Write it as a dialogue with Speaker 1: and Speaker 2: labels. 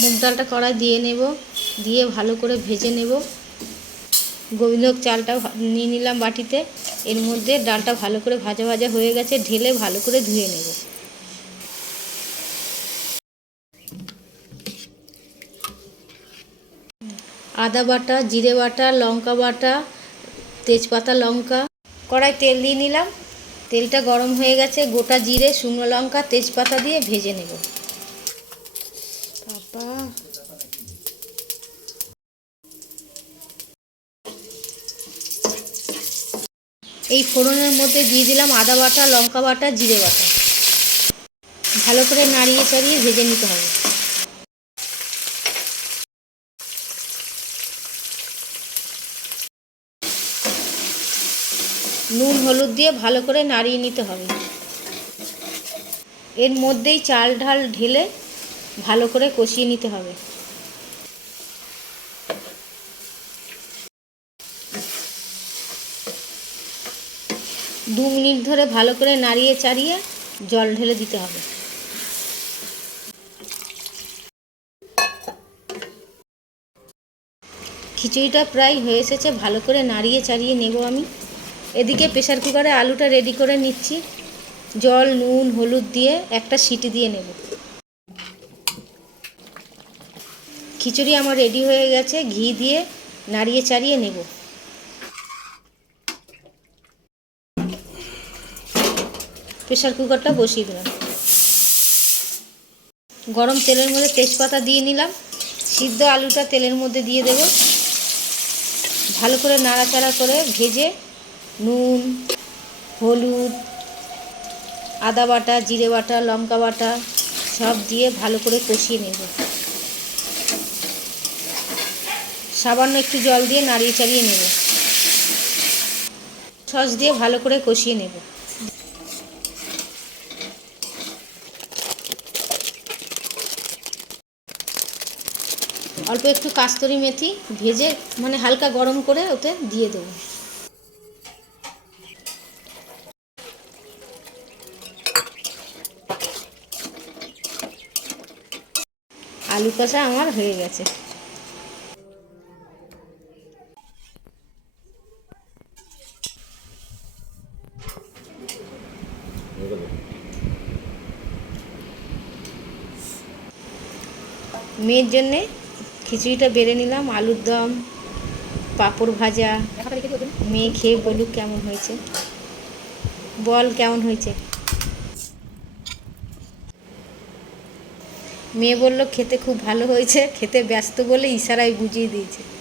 Speaker 1: মুগ ডালটা কড়াই দিয়ে নেব, দিয়ে ভালো করে ভেজে নেব। গোবিন্দভোগ চালটা নিয়ে নিলাম বাটিতে। এর মধ্যে ডালটা ভালো করে ভাজা ভাজা হয়ে গেছে, ঢেলে ভালো করে ধুয়ে নেব। আদা বাটা, জিরে বাটা, লঙ্কা বাটা, তেজপাতা লঙ্কা। কড়াই তেল দিয়ে নিলাম। তেলটা গরম হয়ে গেছে, গোটা জিরে, শুকনো লঙ্কা, তেজপাতা দিয়ে ভেজে নেব। এই ফোড়নের মধ্যে দিয়ে দিলাম আদা বাটা, লঙ্কা বাটা, জিরে বাটা। ভালো করে নাড়িয়ে চাড়িয়ে ভেজে নিতে হবে। নুন, হলুদ দিয়ে ভালো করে নাড়িয়ে নিতে হবে। এর মধ্যেই চাল ঢাল ঢেলে ভালো করে কষিয়ে নিতে হবে। দু মিনিট ধরে ভালো করে নাড়িয়ে চাড়িয়ে জল ঢেলে দিতে হবে। খিচুড়িটা প্রায় হয়ে এসেছে, ভালো করে নাড়িয়ে চাড়িয়ে নেব আমি। এদিকে প্রেসার কুকারে আলুটা রেডি করে নিচ্ছি। জল, নুন, হলুদ দিয়ে একটা সিটি দিয়ে নেব। খিচুড়ি আমার রেডি হয়ে গেছে, ঘি দিয়ে নাড়িয়ে চাড়িয়ে নেব। প্রেশার কুকারটা বসিয়ে দিলাম। গরম তেলের মধ্যে তেজপাতা দিয়ে নিলাম। সিদ্ধ আলুটা তেলের মধ্যে দিয়ে দেব। ভালো করে নাড়াচাড়া করে ভেজে নুন, হলুদ, আদা বাটা, জিরে বাটা, লঙ্কা বাটা সব দিয়ে ভালো করে কষিয়ে নেব। সামান্য একটু জল দিয়ে নাড়িয়ে চাড়িয়ে নেব। সস দিয়ে ভালো করে কষিয়ে নেব। অল্প একটু কাস্তরি মেথি ভেজে মানে হালকা গরম করে ওতে দিয়ে দেবো। আলু কষা আমার হয়ে গেছে। মেয়ের জন্যে খিচুড়িটা বেড়ে নিলাম, আলুর দম, পাঁপড় ভাজা। মেয়ে খেয়ে বলুক কেমন হয়েছে। বল কেমন হয়েছে। মেয়ে বলল, খেতে খুব ভালো হয়েছে। খেতে ব্যস্ত বলে ইশারায় বুঝিয়ে দিয়েছে।